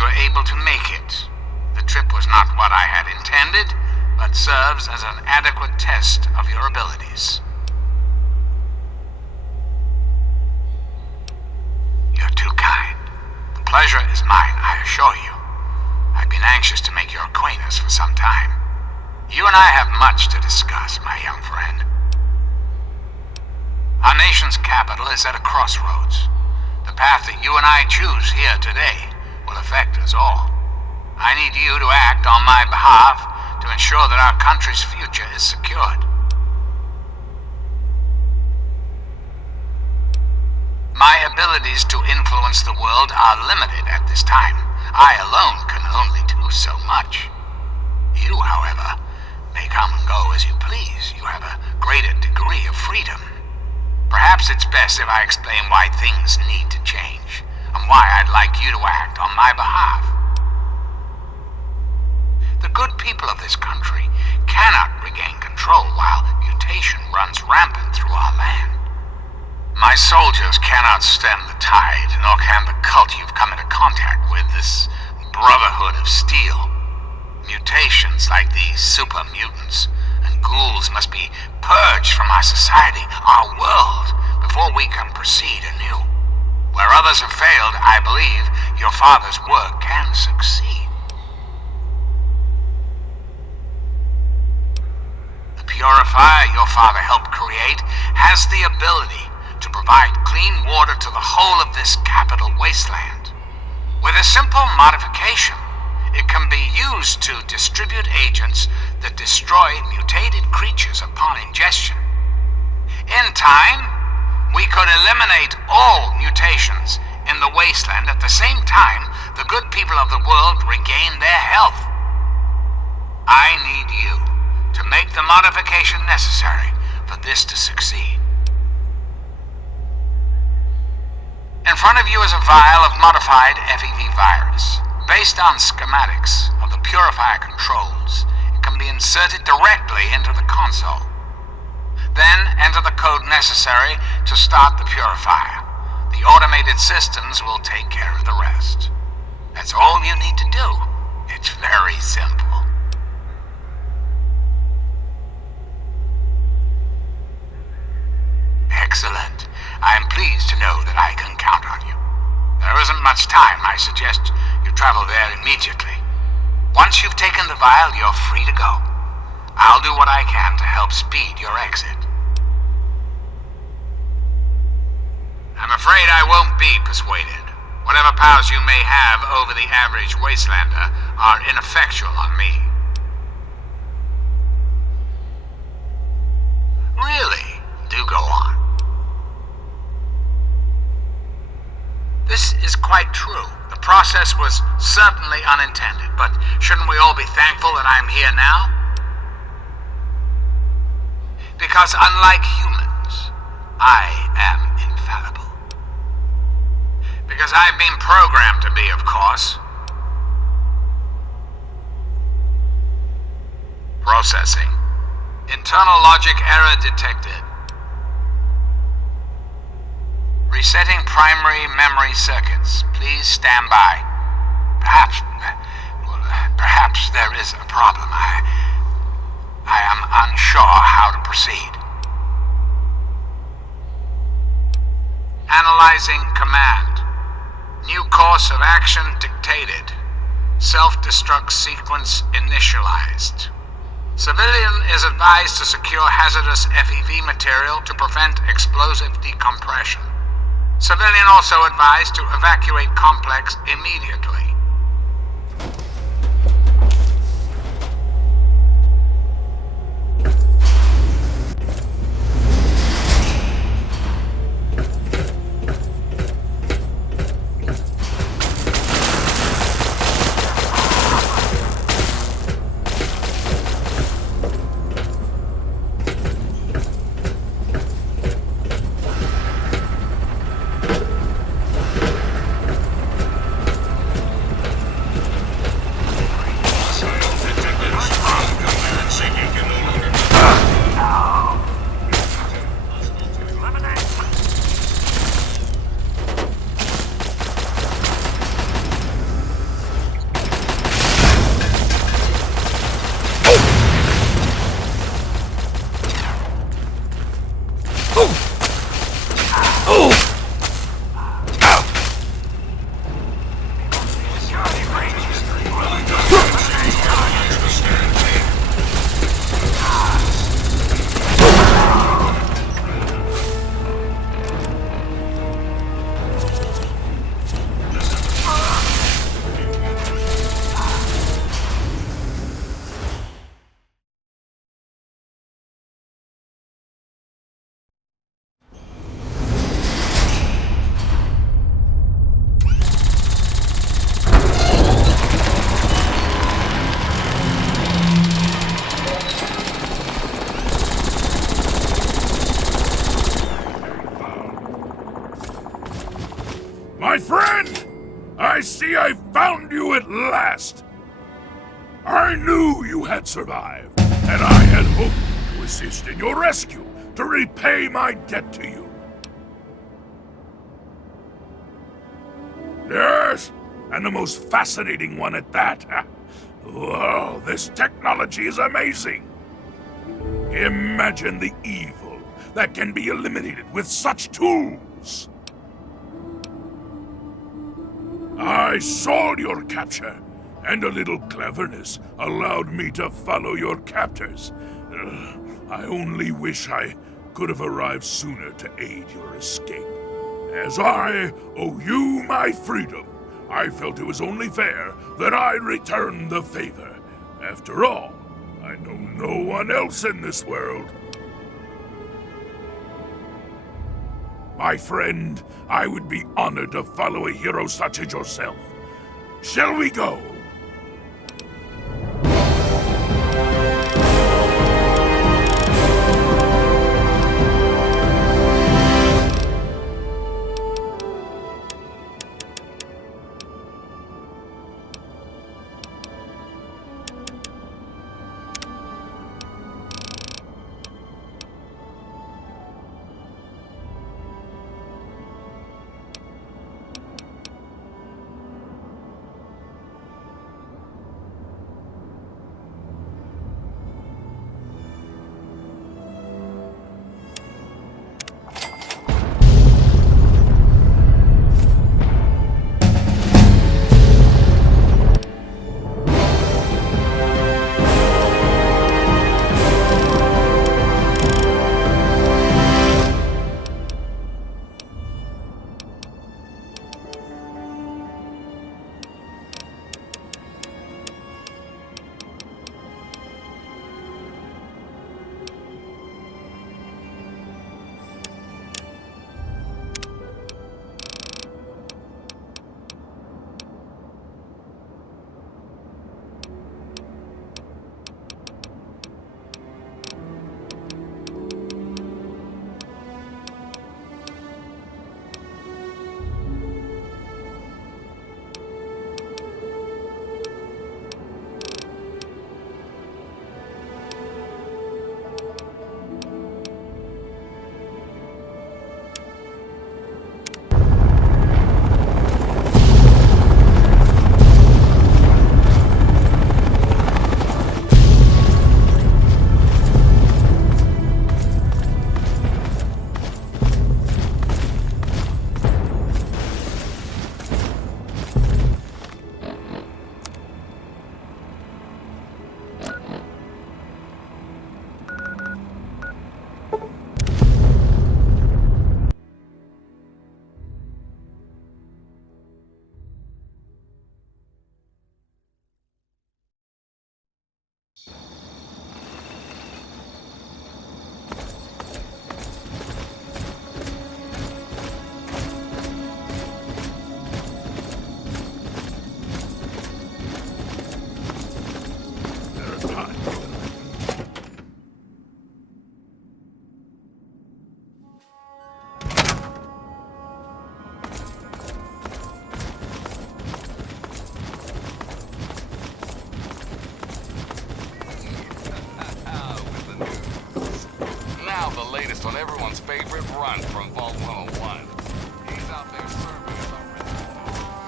you were able to make it. The trip was not what I had intended, but serves as an adequate test of your abilities. You're too kind. The pleasure is mine, I assure you. I've been anxious to make your acquaintance for some time. You and I have much to discuss, my young friend. Our nation's capital is at a crossroads. The path that you and I choose here today will affect us all. I need you to act on my behalf to ensure that our country's future is secured. My abilities to influence the world are limited at this time. I alone can only do so much. You, however, may come and go as you please. You have a greater degree of freedom. Perhaps it's best if I explain why things need to change, and why I'd like you to act on my behalf. The good people of this country cannot regain control while mutation runs rampant through our land. My soldiers cannot stem the tide, nor can the cult you've come into contact with, this Brotherhood of Steel. Mutations like these super mutants and ghouls must be purged from our society, our world, before we can proceed anew. Where others have failed, I believe your father's work can succeed. The purifier your father helped create has the ability to provide clean water to the whole of this capital wasteland. With a simple modification, it can be used to distribute agents that destroy mutated creatures upon ingestion. In time, we could eliminate all mutations in the wasteland. At the same time, the good people of the world regain their health. I need you to make the modification necessary for this to succeed. In front of you is a vial of modified FEV virus. Based on schematics of the purifier controls, it can be inserted directly into the console. Then enter the code necessary to start the purifier. The automated systems will take care of the rest. That's all you need to do. It's very simple. Excellent. I am pleased to know that I can count on you. There isn't much time. I suggest you travel there immediately. Once you've taken the vial, you're free to go. I'll do what I can to help speed your exit. I'm afraid I won't be persuaded. Whatever powers you may have over the average wastelander are ineffectual on me. Really? Do go on. This is quite true. The process was certainly unintended, but shouldn't we all be thankful that I'm here now? Because unlike humans, I am infallible. Because I've been programmed to be, of course. Processing. Internal logic error detected. Resetting primary memory circuits. Please stand by. Perhaps there is a problem. I am unsure how to proceed. Analyzing command. New course of action dictated. Self-destruct sequence initialized. Civilian is advised to secure hazardous FEV material to prevent explosive decompression. Civilian also advised to evacuate complex immediately. My friend! I see I found you at last! I knew you had survived, and I had hoped to assist in your rescue, to repay my debt to you. Yes, and the most fascinating one at that. Whoa, this technology is amazing! Imagine the evil that can be eliminated with such tools! I saw your capture, and a little cleverness allowed me to follow your captors. I only wish I could have arrived sooner to aid your escape. As I owe you my freedom, I felt it was only fair that I return the favor. After all, I know no one else in this world. My friend, I would be honored to follow a hero such as yourself. Shall we go? latest on everyone's favorite run from Vault 101. He's out there serving us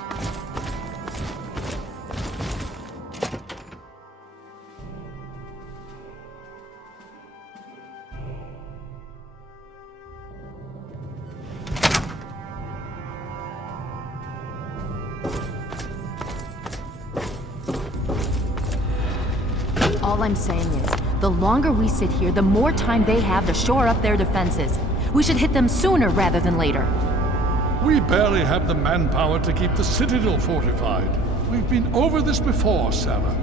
All I'm saying is, the longer we sit here, the more time they have to shore up their defenses. We should hit them sooner rather than later. We barely have the manpower to keep the Citadel fortified. We've been over this before, Sarah.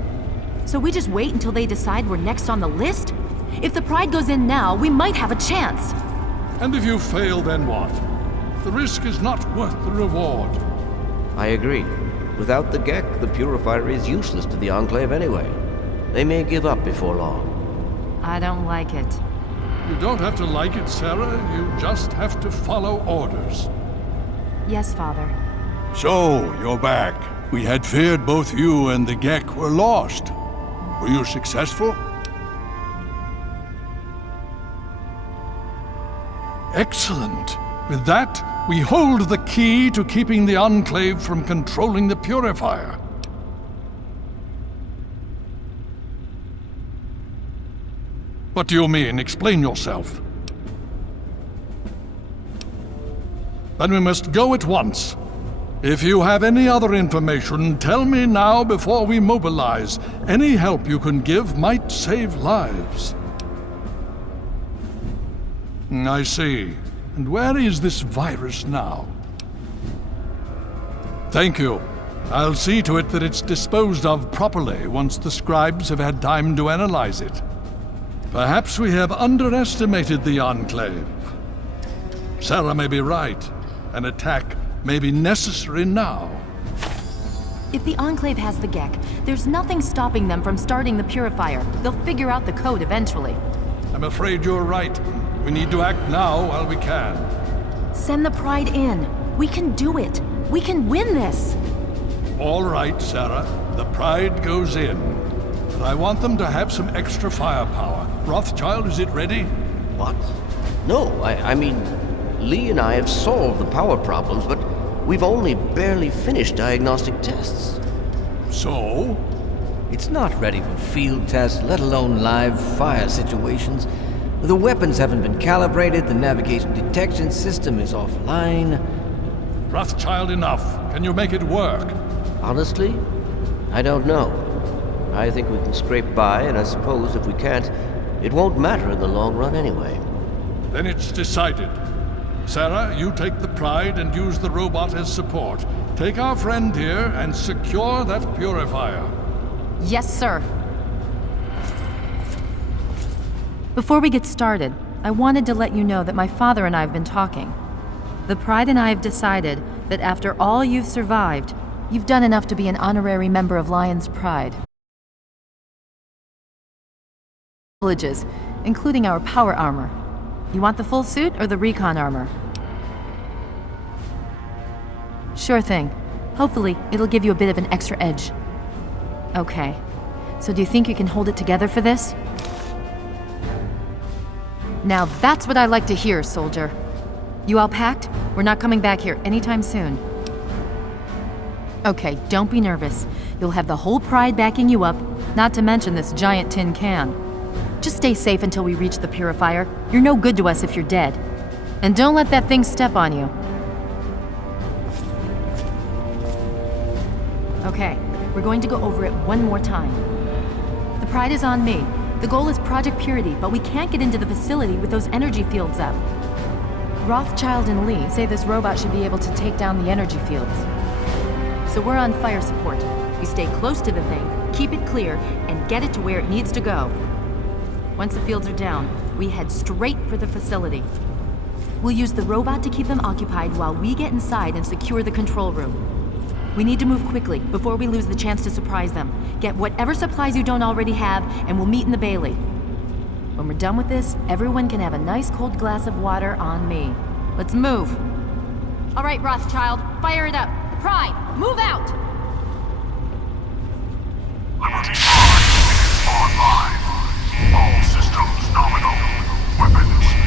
So we just wait until they decide we're next on the list? If the Pride goes in now, we might have a chance. And if you fail, then what? The risk is not worth the reward. I agree. Without the Gek, the Purifier is useless to the Enclave anyway. They may give up before long. I don't like it. You don't have to like it, Sarah. You just have to follow orders. Yes, Father. So, you're back. We had feared both you and the Gek were lost. Were you successful? Excellent. With that, we hold the key to keeping the Enclave from controlling the Purifier. What do you mean? Explain yourself. Then we must go at once. If you have any other information, tell me now before we mobilize. Any help you can give might save lives. I see. And where is this virus now? Thank you. I'll see to it that it's disposed of properly once the scribes have had time to analyze it. Perhaps we have underestimated the Enclave. Sarah may be right. An attack may be necessary now. If the Enclave has the Gek, there's nothing stopping them from starting the Purifier. They'll figure out the code eventually. I'm afraid you're right. We need to act now while we can. Send the Pride in. We can do it. We can win this. All right, Sarah. The Pride goes in. But I want them to have some extra firepower. Rothschild, is it ready? What? No, I mean, Lee and I have solved the power problems, but we've only barely finished diagnostic tests. So? It's not ready for field tests, let alone live fire situations. The weapons haven't been calibrated, the navigation detection system is offline. Rothschild, enough. Can you make it work? Honestly, I don't know. I think we can scrape by, and I suppose if we can't, it won't matter in the long run anyway. Then it's decided. Sarah, you take the Pride and use the robot as support. Take our friend here and secure that Purifier. Yes, sir. Before we get started, I wanted to let you know that my father and I have been talking. The Pride and I have decided that after all you've survived, you've done enough to be an honorary member of Lion's Pride. Privileges, including our power armor. You want the full suit or the recon armor? Sure thing. Hopefully, it'll give you a bit of an extra edge. Okay. So do you think you can hold it together for this? Now that's what I like to hear, soldier. You all packed? We're not coming back here anytime soon. Okay, don't be nervous. You'll have the whole Pride backing you up, not to mention this giant tin can. Just stay safe until we reach the Purifier. You're no good to us if you're dead. And don't let that thing step on you. Okay, we're going to go over it one more time. The Pride is on me. The goal is Project Purity, but we can't get into the facility with those energy fields up. Rothschild and Lee say this robot should be able to take down the energy fields. So we're on fire support. We stay close to the thing, keep it clear, and get it to where it needs to go. Once the fields are down, we head straight for the facility. We'll use the robot to keep them occupied while we get inside and secure the control room. We need to move quickly before we lose the chance to surprise them. Get whatever supplies you don't already have, and we'll meet in the Bailey. When we're done with this, everyone can have a nice cold glass of water on me. Let's move. All right, Rothschild, fire it up. Pride, move out! Liberty Prime is online. All systems nominal. Weapons